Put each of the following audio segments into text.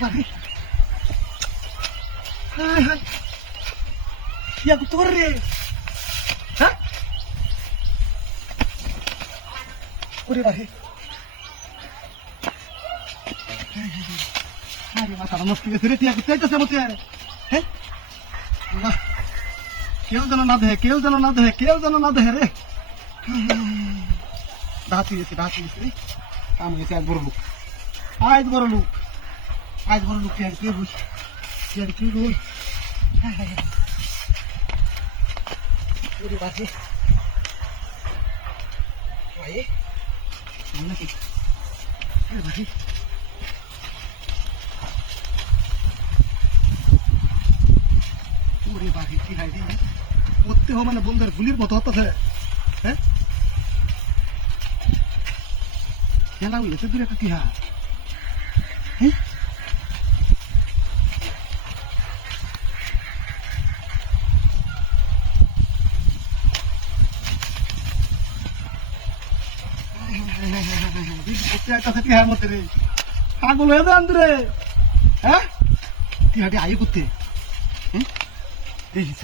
বাকি high high ইয়া করতে পারে রে হ্যাঁ ওরে বাকি আরে মাথাটা নষ্ট হয়ে গেছে রে টিয়া করতে চাইতেছে মতে হ্যাঁ কেউ যেন না দেখে কেউ যেন না দেখে কেউ যেন না দেখে রে ডাকি গেছে রে কাম গেছে এক বড় লোক আজ বড় লোক কে বল ওরে বাকি ভাই নাকি আরে বাকি ওরে বাকি কি হাই দিই করতে হবে মানে বন্ধুর গুলির মতো হচ্ছে হ্যাঁ খেলা হইলেছে দূরে একটা টিহা হ্যাঁ পাগল হয়ে যান রে হ্যাঁ টিহাটি আই করতে হ্যাঁ দেখিস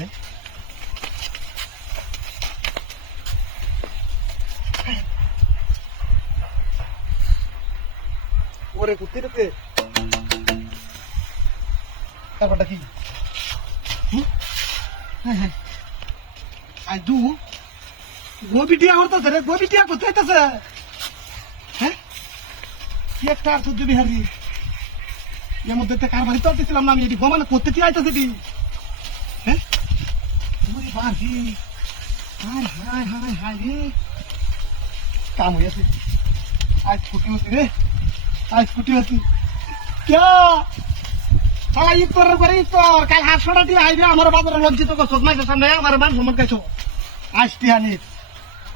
ওরে কুত্তি রে ব্যাপারটা কি আই দু গোবিটিয়া হতেছে রে গোবিটিয়া কোথায় হইতেছে হ্যাঁ কি একটা সহ্য বিহারি এর মধ্যে কার বাড়ি তো আসছিলাম না আমি এটি গোমানে করতে কি আইতেছে এটি হ্যাঁ ওরে বাড়ি হাই হাই হাই হাই রে কাম হয়েছে আজ ছুটি হচ্ছে রে আজ ছুটি হচ্ছে क्या साला इतर करे इतर काल हाथ छोड़ा दिया आइबे हमारे बाजार लज्जित को सोच माइके सामने हमारे मान सम्मान कैसो आज टिहानी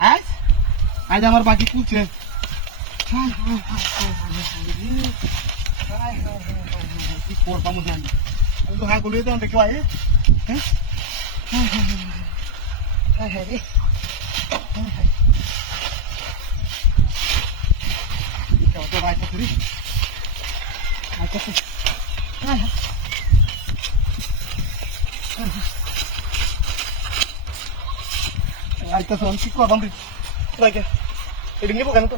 आज आज हमारे बाकी कुछ है हाय हाय हाय की पोर पामु जान तो हाय बोले तो देखो आए हैं हाय हाय हाय रे हाय हाय क्या तो भाई तो আচ্ছা আচ্ছা শোন কি করবাম রে লাগে এদিন নিব কেন তো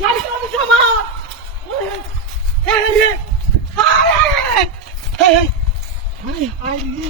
গাড়ি চালাতে জমা এই রে high high high high high